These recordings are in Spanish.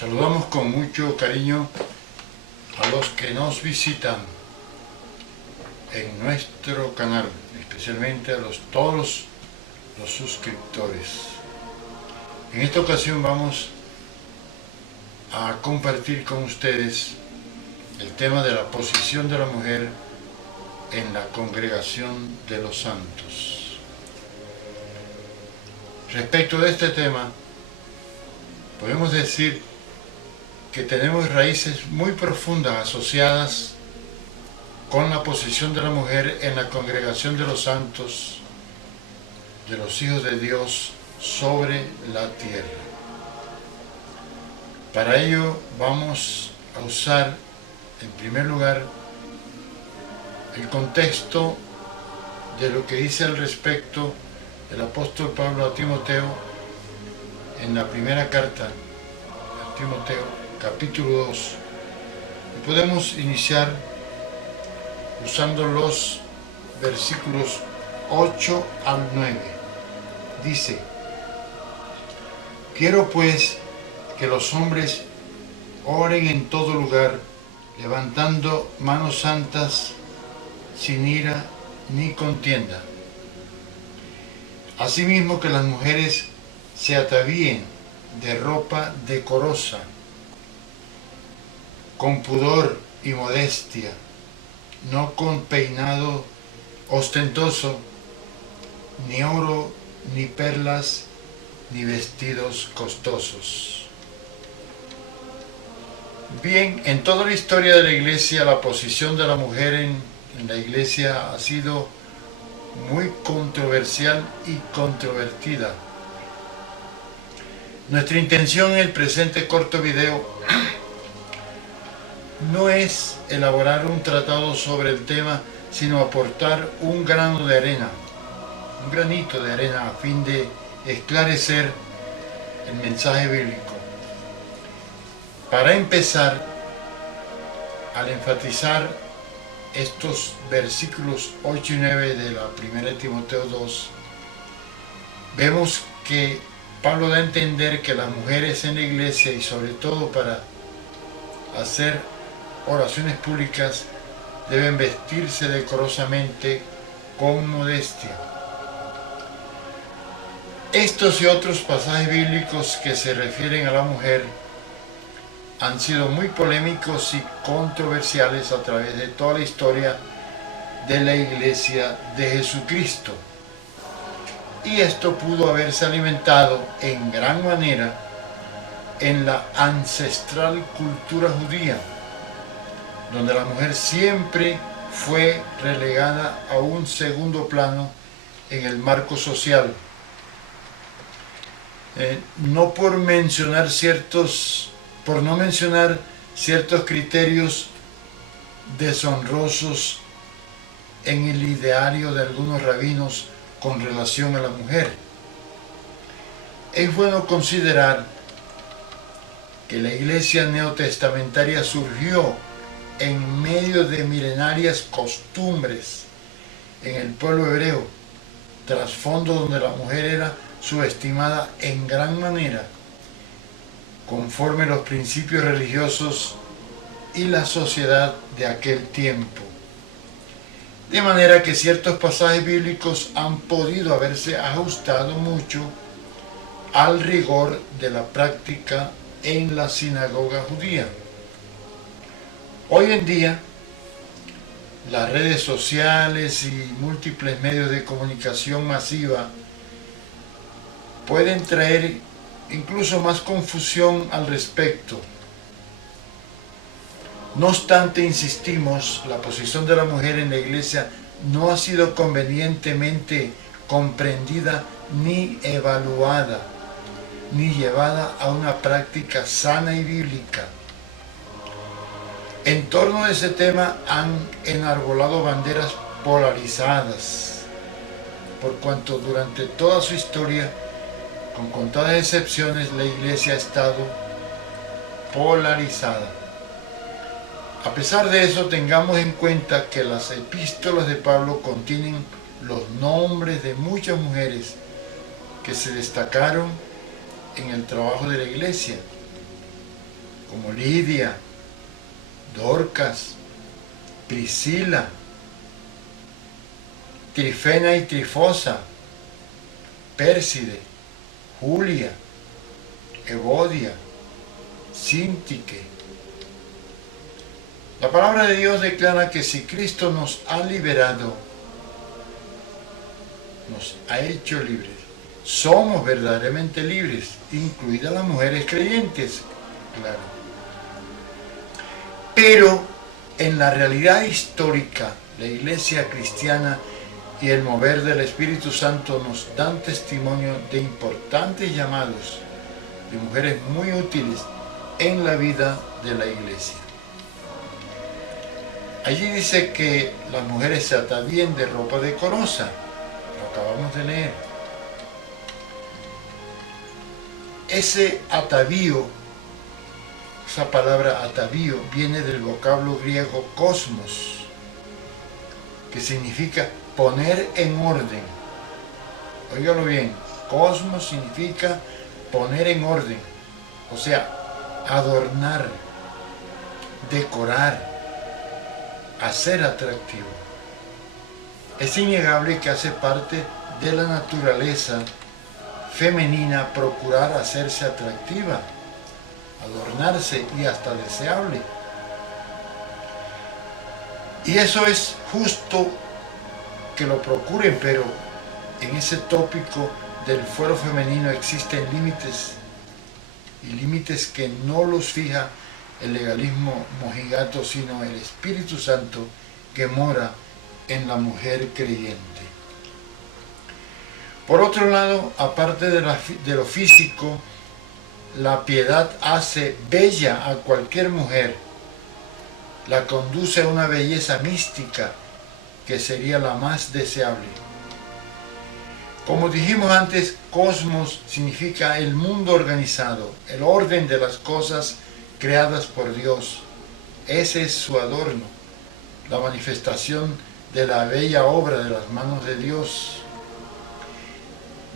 Saludamos con mucho cariño a los que nos visitan en nuestro canal, especialmente a todos los suscriptores. En esta ocasión vamos a compartir con ustedes el tema de la posición de la mujer en la congregación de los santos. Respecto de este tema, podemos decir que tenemos raíces muy profundas asociadas con la posición de la mujer en la congregación de los santos, de los hijos de Dios sobre la tierra. Para ello vamos a usar en primer lugar el contexto de lo que dice al respecto el apóstol Pablo a Timoteo en la primera carta a Timoteo, capítulo 2. Y podemos iniciar usando los versículos 8 al 9. Dice: quiero pues que los hombres oren en todo lugar, levantando manos santas, sin ira ni contienda. Asimismo que las mujeres se atavíen de ropa decorosa, con pudor y modestia, no con peinado ostentoso, ni oro, ni perlas, ni vestidos costosos. Bien, en toda la historia de la iglesia, la posición de la mujer en la iglesia ha sido muy controversial y controvertida. Nuestra intención en el presente corto video no es elaborar un tratado sobre el tema, sino aportar un granito de arena a fin de esclarecer el mensaje bíblico. Para empezar, al enfatizar estos versículos 8 y 9 de la 1 Timoteo 2, vemos que Pablo da a entender que las mujeres en la iglesia, y sobre todo para hacer oraciones públicas, deben vestirse decorosamente con modestia. Estos y otros pasajes bíblicos que se refieren a la mujer han sido muy polémicos y controversiales a través de toda la historia de la Iglesia de Jesucristo. Y esto pudo haberse alimentado en gran manera en la ancestral cultura judía, donde la mujer siempre fue relegada a un segundo plano en el marco social. No por no mencionar ciertos criterios deshonrosos en el ideario de algunos rabinos con relación a la mujer. Es bueno considerar que la iglesia neotestamentaria surgió en medio de milenarias costumbres en el pueblo hebreo, trasfondo donde la mujer era subestimada en gran manera, conforme los principios religiosos y la sociedad de aquel tiempo. De manera que ciertos pasajes bíblicos han podido haberse ajustado mucho al rigor de la práctica en la sinagoga judía. Hoy en día, las redes sociales y múltiples medios de comunicación masiva pueden traer incluso más confusión al respecto. No obstante, insistimos, la posición de la mujer en la iglesia no ha sido convenientemente comprendida ni evaluada, ni llevada a una práctica sana y bíblica. En torno a ese tema han enarbolado banderas polarizadas, por cuanto durante toda su historia, con contadas excepciones, la iglesia ha estado polarizada. A pesar de eso, tengamos en cuenta que las epístolas de Pablo contienen los nombres de muchas mujeres que se destacaron en el trabajo de la iglesia. como Lidia, Dorcas, Priscila, Trifena y Trifosa, Pérside, Julia, Evodia, Síntique. La palabra de Dios declara que si Cristo nos ha liberado, nos ha hecho libres, somos verdaderamente libres, incluidas las mujeres creyentes, claro. Pero en la realidad histórica, la iglesia cristiana y el mover del Espíritu Santo nos dan testimonio de importantes llamados de mujeres muy útiles en la vida de la iglesia. Allí dice que las mujeres se atavíen de ropa decorosa, lo acabamos de leer. Ese atavío, esa palabra atavío, viene del vocablo griego cosmos, que significa poner en orden. Óigalo bien, cosmos significa poner en orden, o sea, adornar, decorar, hacer atractivo. Es innegable que hace parte de la naturaleza femenina procurar hacerse atractiva, adornarse y hasta deseable. Y eso es justo que lo procuren, pero en ese tópico del fuero femenino existen límites, y límites que no los fija el legalismo mojigato, sino el Espíritu Santo que mora en la mujer creyente. Por otro lado, aparte de lo físico, la piedad hace bella a cualquier mujer, la conduce a una belleza mística que sería la más deseable. Como dijimos antes, cosmos significa el mundo organizado, el orden de las cosas creadas por Dios. Ese es su adorno, la manifestación de la bella obra de las manos de Dios.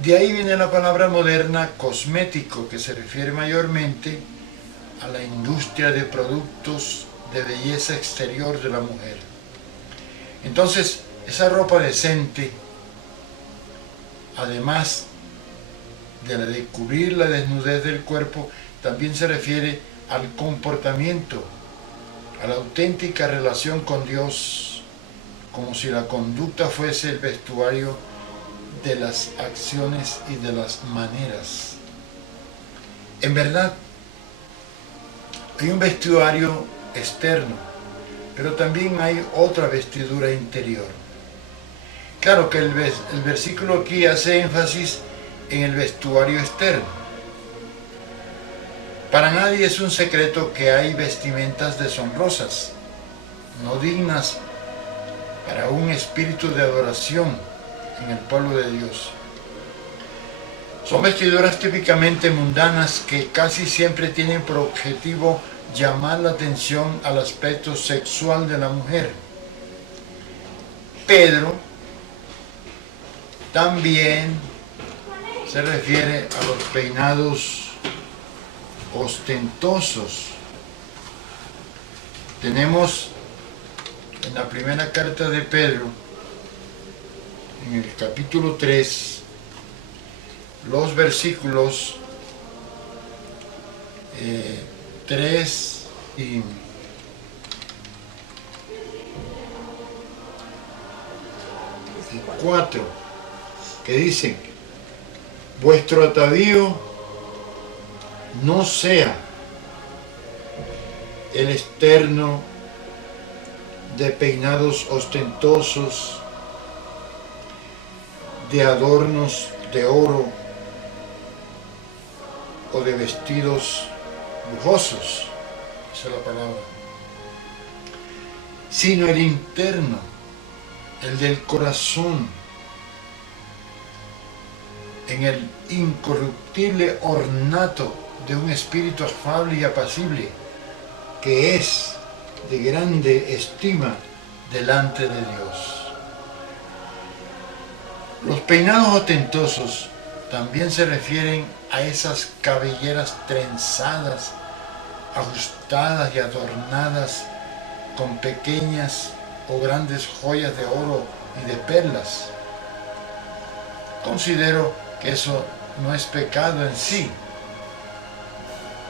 De ahí viene la palabra moderna cosmético, que se refiere mayormente a la industria de productos de belleza exterior de la mujer. Entonces, esa ropa decente, además de cubrir la desnudez del cuerpo, también se refiere al comportamiento, a la auténtica relación con Dios, como si la conducta fuese el vestuario de las acciones y de las maneras. En verdad, hay un vestuario externo, pero también hay otra vestidura interior. Claro que el versículo aquí hace énfasis en el vestuario externo. Para nadie es un secreto que hay vestimentas deshonrosas, no dignas para un espíritu de adoración en el pueblo de Dios. Son vestiduras típicamente mundanas que casi siempre tienen por objetivo llamar la atención al aspecto sexual de la mujer. Pedro también se refiere a los peinados ostentosos. Tenemos en la primera carta de Pedro, en el capítulo 3, los versículos 3 y 4, que dicen: vuestro atavío no sea el externo de peinados ostentosos, de adornos de oro o de vestidos lujosos, esa es la palabra, sino el interno, el del corazón, en el incorruptible ornato de un espíritu afable y apacible, que es de grande estima delante de Dios. Los peinados ostentosos también se refieren a esas cabelleras trenzadas ajustadas y adornadas con pequeñas o grandes joyas de oro y de perlas. Considero que eso no es pecado en sí,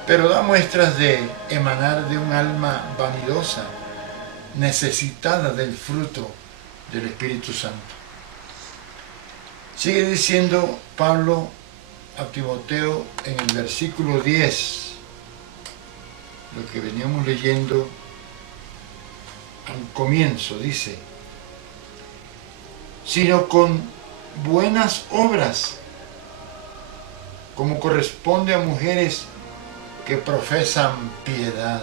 pero da muestras de emanar de un alma vanidosa, necesitada del fruto del Espíritu Santo. Sigue diciendo Pablo a Timoteo en el versículo 10, lo que veníamos leyendo al comienzo, dice: sino con buenas obras, como corresponde a mujeres que profesan piedad.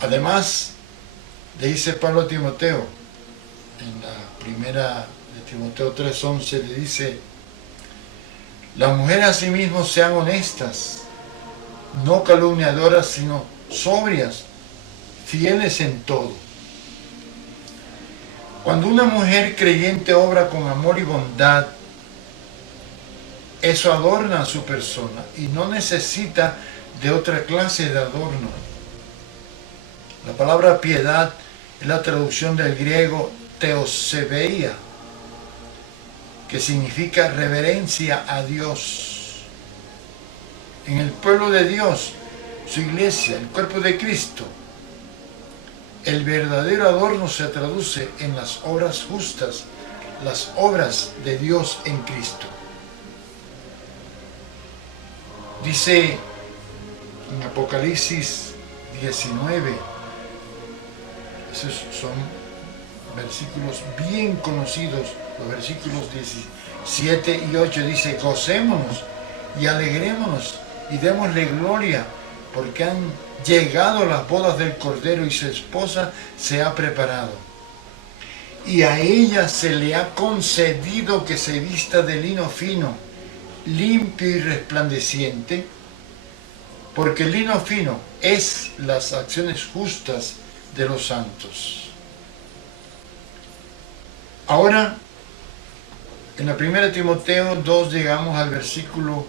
Además, le dice Pablo a Timoteo, en la primera de Timoteo 3:11, le dice: las mujeres asimismo sean honestas, no calumniadoras, sino sobrias, fieles en todo. Cuando una mujer creyente obra con amor y bondad, eso adorna a su persona y no necesita de otra clase de adorno. La palabra piedad es la traducción del griego theosebeia, que significa reverencia a Dios. En el pueblo de Dios, su iglesia, el cuerpo de Cristo, el verdadero adorno se traduce en las obras justas, las obras de Dios en Cristo. Dice en Apocalipsis 19, esos son versículos bien conocidos, los versículos 17 y 8, dice: gocémonos y alegrémonos y démosle gloria, porque han llegado las bodas del Cordero y su esposa se ha preparado. Y a ella se le ha concedido que se vista de lino fino, limpio y resplandeciente, porque el lino fino es las acciones justas de los santos. Ahora, en la primera Timoteo 2 llegamos al versículo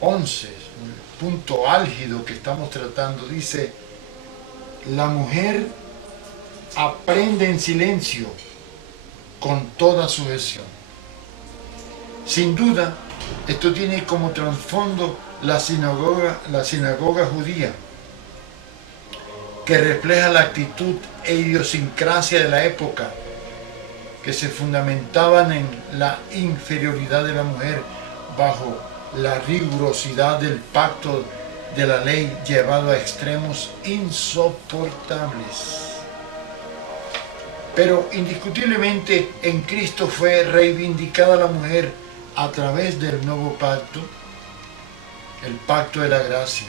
11, el punto álgido que estamos tratando. Dice: la mujer aprende en silencio con toda sujeción. Sin duda, esto tiene como trasfondo la sinagoga judía, que refleja la actitud e idiosincrasia de la época, que se fundamentaban en la inferioridad de la mujer bajo la rigurosidad del pacto de la ley llevado a extremos insoportables. Pero indiscutiblemente en Cristo fue reivindicada la mujer a través del nuevo pacto, el pacto de la gracia.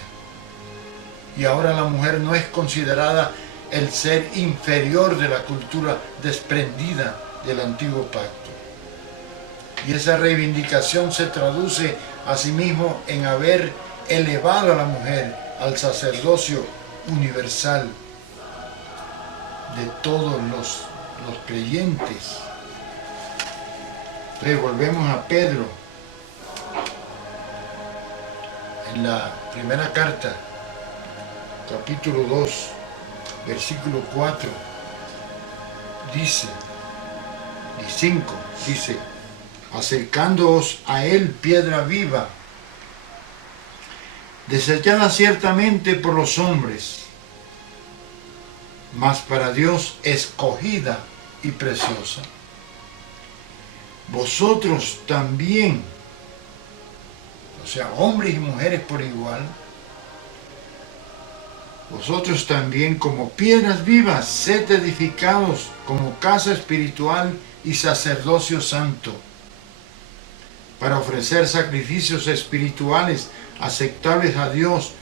Y ahora la mujer no es considerada el ser inferior de la cultura desprendida del antiguo pacto. Y esa reivindicación se traduce asimismo en haber elevado a la mujer al sacerdocio universal de todos los creyentes. Entonces volvemos a Pedro, en la primera carta, capítulo 2, versículo 4, dice, y 5, dice: acercándoos a él, piedra viva, desechada ciertamente por los hombres, mas para Dios escogida y preciosa. Vosotros también, o sea, hombres y mujeres por igual, vosotros también, como piedras vivas, sed edificados como casa espiritual y sacerdocio santo, para ofrecer sacrificios espirituales aceptables a Dios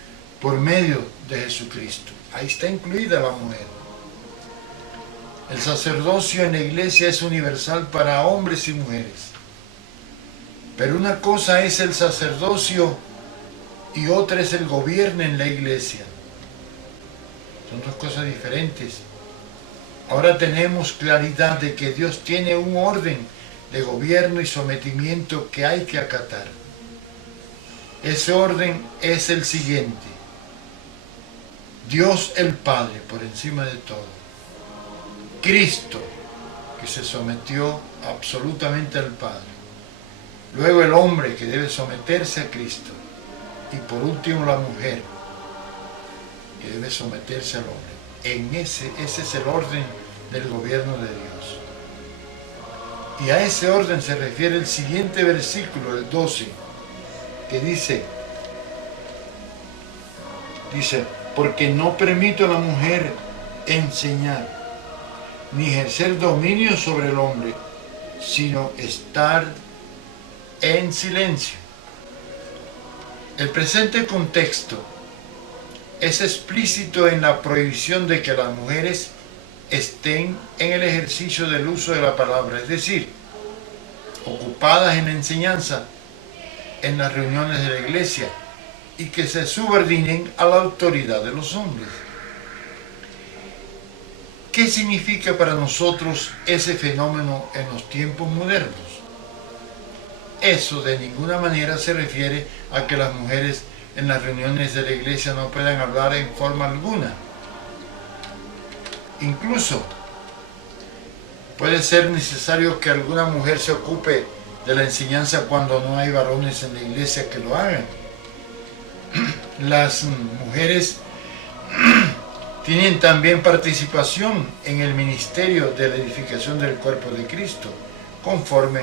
por medio de Jesucristo. Ahí está incluida la mujer. El sacerdocio en la iglesia es universal para hombres y mujeres. Pero una cosa es el sacerdocio y otra es el gobierno en la iglesia. Son dos cosas diferentes. Ahora tenemos claridad de que Dios tiene un orden de gobierno y sometimiento que hay que acatar. Ese orden es el siguiente: Dios el Padre por encima de todo, Cristo que se sometió absolutamente al Padre, luego el hombre que debe someterse a Cristo y por último la mujer que debe someterse al hombre. Ese es el orden del gobierno de Dios. Y a ese orden se refiere el siguiente versículo, el 12, que dice, porque no permito a la mujer enseñar, ni ejercer dominio sobre el hombre, sino estar en silencio. El presente contexto es explícito en la prohibición de que las mujeres estén en el ejercicio del uso de la palabra, es decir, ocupadas en la enseñanza, en las reuniones de la iglesia, y que se subordinen a la autoridad de los hombres. ¿Qué significa para nosotros ese fenómeno en los tiempos modernos? Eso de ninguna manera se refiere a que las mujeres en las reuniones de la iglesia no puedan hablar en forma alguna. Incluso puede ser necesario que alguna mujer se ocupe de la enseñanza cuando no hay varones en la iglesia que lo hagan. Las mujeres tienen también participación en el ministerio de la edificación del cuerpo de Cristo, conforme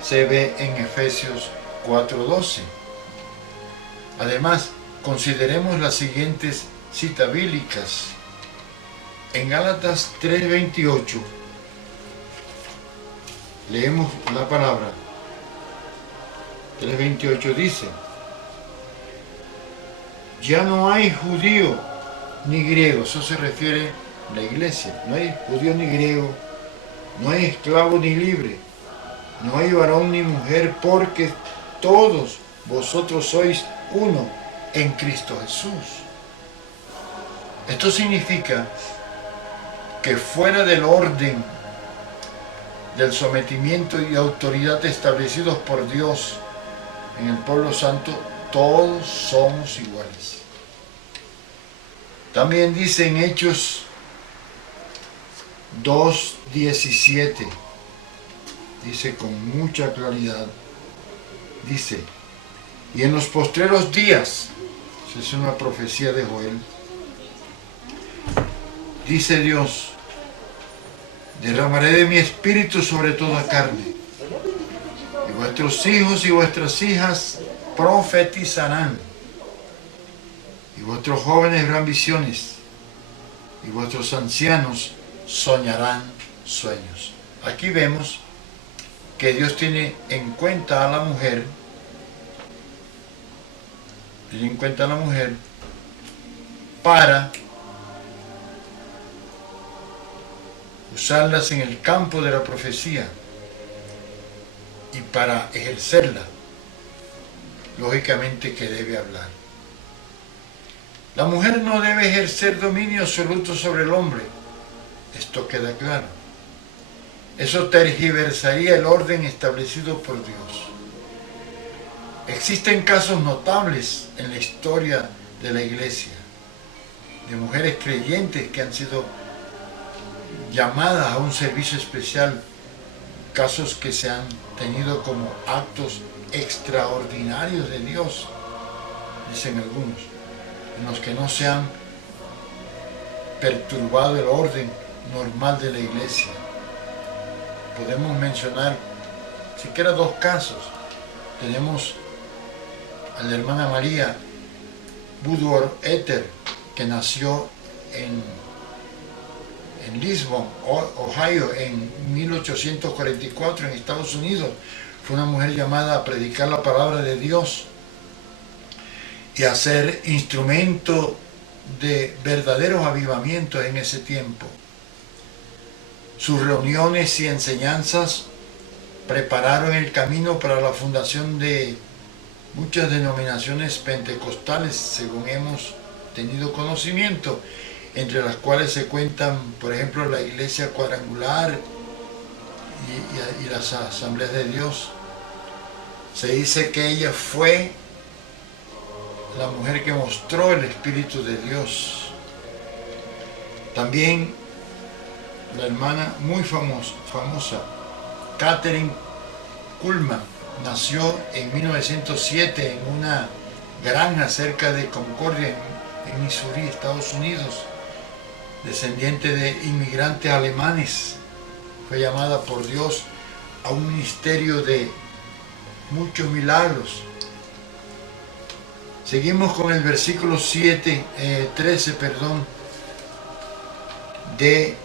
se ve en Efesios 4:12. Además, consideremos las siguientes citas bíblicas. En Gálatas 3:28 leemos la palabra. 3:28 dice: ya no hay judío ni griego. Eso se refiere a la iglesia. No hay judío ni griego, no hay esclavo ni libre, no hay varón ni mujer, porque todos vosotros sois uno en Cristo Jesús. Esto significa que fuera del orden del sometimiento y autoridad establecidos por Dios en el pueblo santo, todos somos iguales. También dice en Hechos 2:17, dice con mucha claridad, dice: y en los postreros días, es una profecía de Joel, dice Dios, derramaré de mi espíritu sobre toda carne, y vuestros hijos y vuestras hijas profetizarán, y vuestros jóvenes verán visiones, y vuestros ancianos soñarán sueños. Aquí vemos que Dios tiene en cuenta a la mujer, para usarlas en el campo de la profecía y para ejercerla. Lógicamente que debe hablar. La mujer no debe ejercer dominio absoluto sobre el hombre. Esto queda claro. Eso tergiversaría el orden establecido por Dios. Existen casos notables en la historia de la iglesia, de mujeres creyentes que han sido llamadas a un servicio especial, casos que se han tenido como actos extraordinarios de Dios, dicen algunos, en los que no se han perturbado el orden normal de la iglesia. Podemos mencionar siquiera dos casos. Tenemos a la hermana María Woodworth Etter, que nació en Lisbon, Ohio, en 1844 en Estados Unidos. Fue una mujer llamada a predicar la palabra de Dios y a ser instrumento de verdaderos avivamientos en ese tiempo. Sus reuniones y enseñanzas prepararon el camino para la fundación de muchas denominaciones pentecostales, según hemos tenido conocimiento, entre las cuales se cuentan, por ejemplo, la Iglesia Cuadrangular y las Asambleas de Dios. Se dice que ella fue la mujer que mostró el Espíritu de Dios. También la hermana muy famosa, Kathryn Kuhlman, nació en 1907 en una granja cerca de Concordia, en Missouri, Estados Unidos, descendiente de inmigrantes alemanes. Fue llamada por Dios a un ministerio de muchos milagros. Seguimos con el versículo 13, de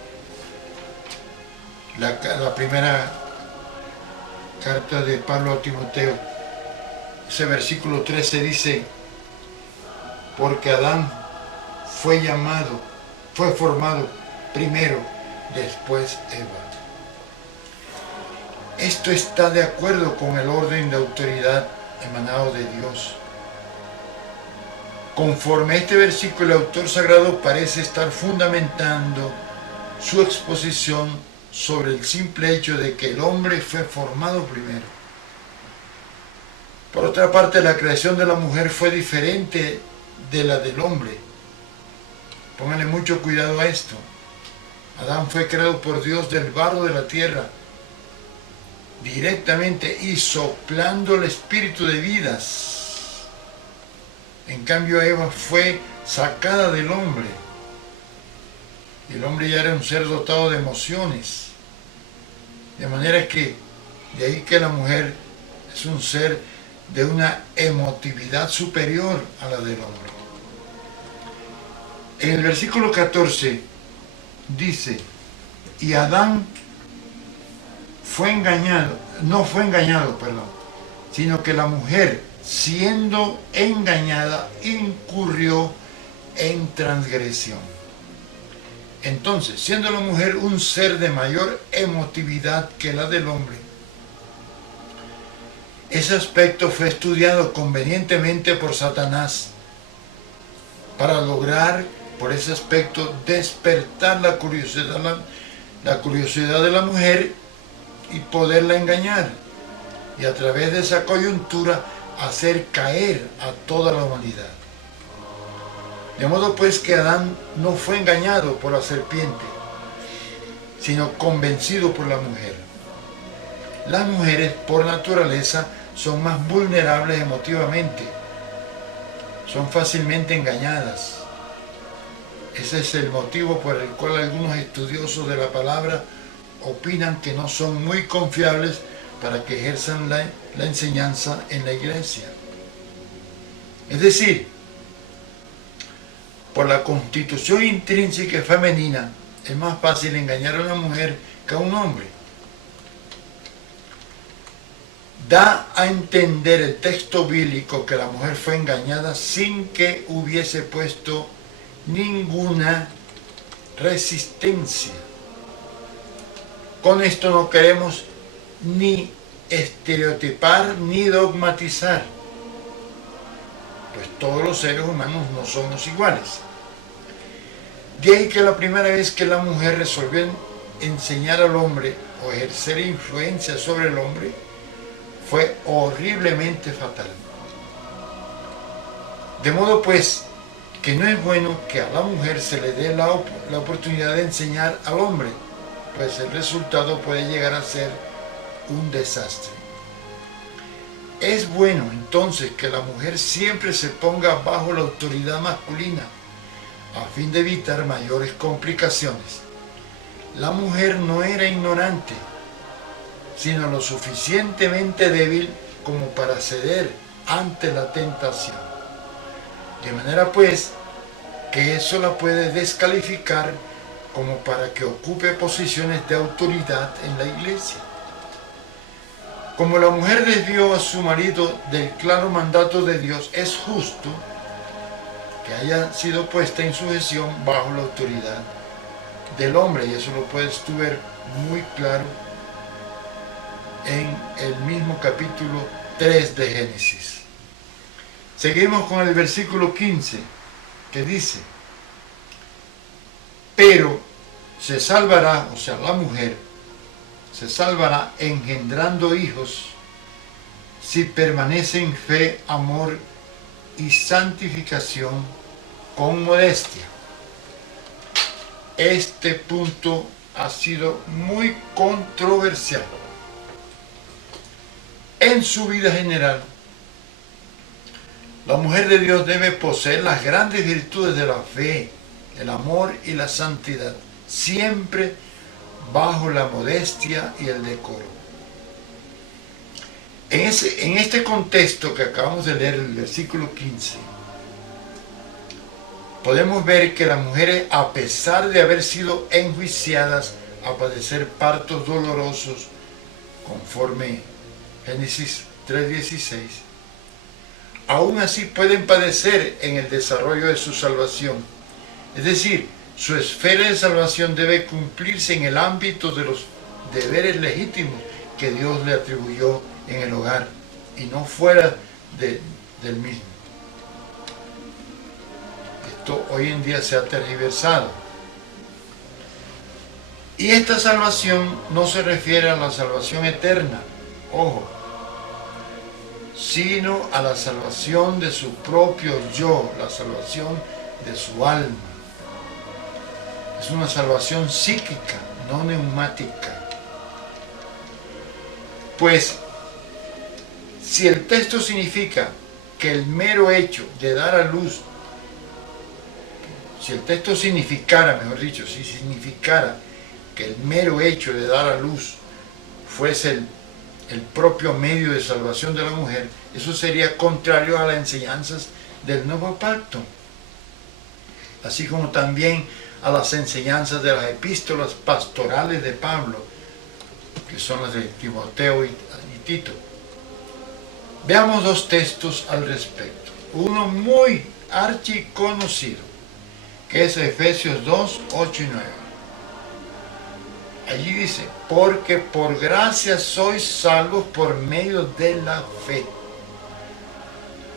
la primera carta de Pablo a Timoteo. Ese versículo 13 dice: porque Adán fue formado primero, después Eva. Esto está de acuerdo con el orden de autoridad emanado de Dios. Conforme a este versículo, el autor sagrado parece estar fundamentando su exposición sobre el simple hecho de que el hombre fue formado primero. Por otra parte, la creación de la mujer fue diferente de la del hombre. Pónganle mucho cuidado a esto. Adán fue creado por Dios del barro de la tierra, directamente y soplando el espíritu de vidas. En cambio, Eva fue sacada del hombre. El hombre ya era un ser dotado de emociones. De manera que, de ahí que la mujer es un ser de una emotividad superior a la del hombre. En el versículo 14 dice: y Adán no fue engañado, sino que la mujer, siendo engañada, incurrió en transgresión. Entonces, siendo la mujer un ser de mayor emotividad que la del hombre, ese aspecto fue estudiado convenientemente por Satanás para lograr, por ese aspecto, despertar la curiosidad de la mujer y poderla engañar, y a través de esa coyuntura hacer caer a toda la humanidad. De modo pues que Adán no fue engañado por la serpiente, sino convencido por la mujer. Las mujeres, por naturaleza, son más vulnerables emotivamente, son fácilmente engañadas. Ese es el motivo por el cual algunos estudiosos de la palabra opinan que no son muy confiables para que ejerzan la enseñanza en la iglesia. Es decir, por la constitución intrínseca femenina, es más fácil engañar a una mujer que a un hombre. Da a entender el texto bíblico que la mujer fue engañada sin que hubiese puesto ninguna resistencia. Con esto no queremos ni estereotipar ni dogmatizar, pues todos los seres humanos no somos iguales. De ahí que la primera vez que la mujer resolvió enseñar al hombre o ejercer influencia sobre el hombre fue horriblemente fatal. De modo pues que no es bueno que a la mujer se le dé la oportunidad de enseñar al hombre, pues el resultado puede llegar a ser un desastre. Es bueno entonces que la mujer siempre se ponga bajo la autoridad masculina a fin de evitar mayores complicaciones. La mujer no era ignorante, sino lo suficientemente débil como para ceder ante la tentación. De manera pues que eso la puede descalificar como para que ocupe posiciones de autoridad en la iglesia. Como la mujer desvió a su marido del claro mandato de Dios, es justo que haya sido puesta en sujeción bajo la autoridad del hombre, y eso lo puedes tú ver muy claro en el mismo capítulo 3 de Génesis. Seguimos con el versículo 15, que dice: pero se salvará, o sea, la mujer se salvará engendrando hijos si permanece en fe, amor y santificación con modestia. Este punto ha sido muy controversial. En su vida general, la mujer de Dios debe poseer las grandes virtudes de la fe, el amor y la santidad, siempre bajo la modestia y el decoro. En este contexto que acabamos de leer, el versículo 15, podemos ver que las mujeres, a pesar de haber sido enjuiciadas a padecer partos dolorosos, conforme Génesis 3:16, aún así pueden padecer en el desarrollo de su salvación. Es decir, su esfera de salvación debe cumplirse en el ámbito de los deberes legítimos que Dios le atribuyó en el hogar y no fuera del mismo. Esto hoy en día se ha tergiversado. Y esta salvación no se refiere a la salvación eterna, ojo, sino a la salvación de su propio yo, la salvación de su alma. Es una salvación psíquica, no neumática. Pues, si el texto significa que el mero hecho de dar a luz, si el texto significara, mejor dicho, si significara que el mero hecho de dar a luz fuese el propio medio de salvación de la mujer, eso sería contrario a las enseñanzas del Nuevo Pacto, así como también a las enseñanzas de las epístolas pastorales de Pablo, que son las de Timoteo y Tito. Veamos dos textos al respecto. Uno muy archiconocido, que es Efesios 2, 8 y 9. Allí dice: porque por gracia sois salvos por medio de la fe.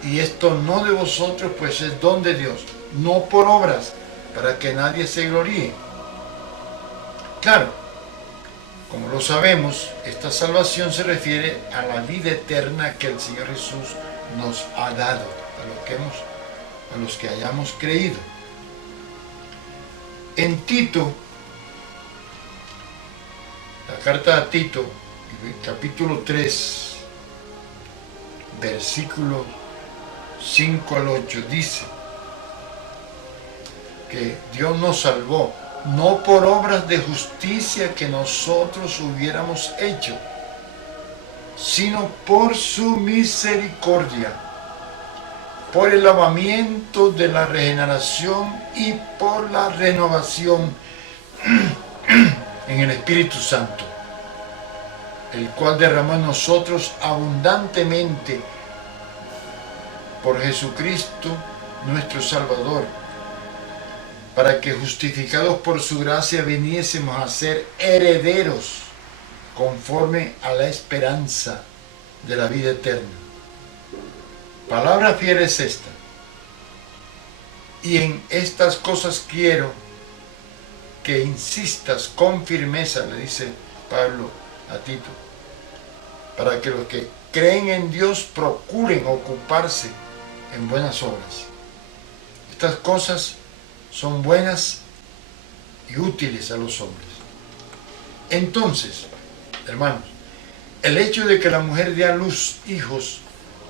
Y esto no de vosotros, pues es don de Dios, no por obras, para que nadie se gloríe. Claro, como lo sabemos, esta salvación se refiere a la vida eterna que el Señor Jesús nos ha dado, a los que hayamos creído. En Tito, la carta a Tito, capítulo 3, versículo 5 al 8, dice que Dios nos salvó, no por obras de justicia que nosotros hubiéramos hecho, sino por su misericordia, por el lavamiento de la regeneración y por la renovación en el Espíritu Santo, el cual derramó en nosotros abundantemente por Jesucristo nuestro Salvador, para que justificados por su gracia viniésemos a ser herederos conforme a la esperanza de la vida eterna. Palabra fiel es esta. Y en estas cosas quiero que insistas con firmeza, le dice Pablo a Tito, para que los que creen en Dios procuren ocuparse en buenas obras. Estas cosas son buenas y útiles a los hombres. Entonces, hermanos, el hecho de que la mujer dé a luz hijos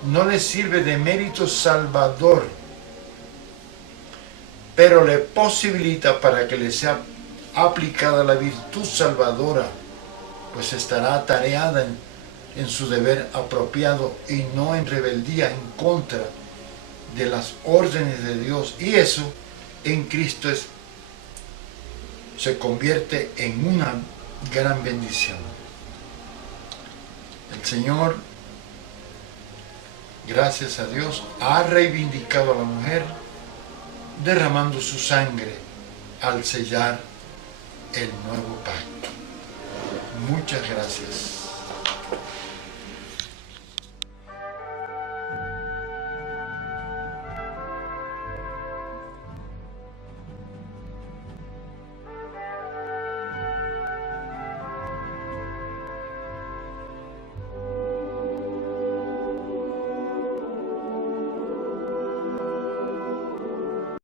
no le sirve de mérito salvador, pero le posibilita para que le sea aplicada la virtud salvadora, pues estará atareada en su deber apropiado y no en rebeldía en contra de las órdenes de Dios, y eso en Cristo se convierte en una gran bendición. El Señor, gracias a Dios, ha reivindicado a la mujer derramando su sangre al sellar el nuevo pacto. Muchas gracias.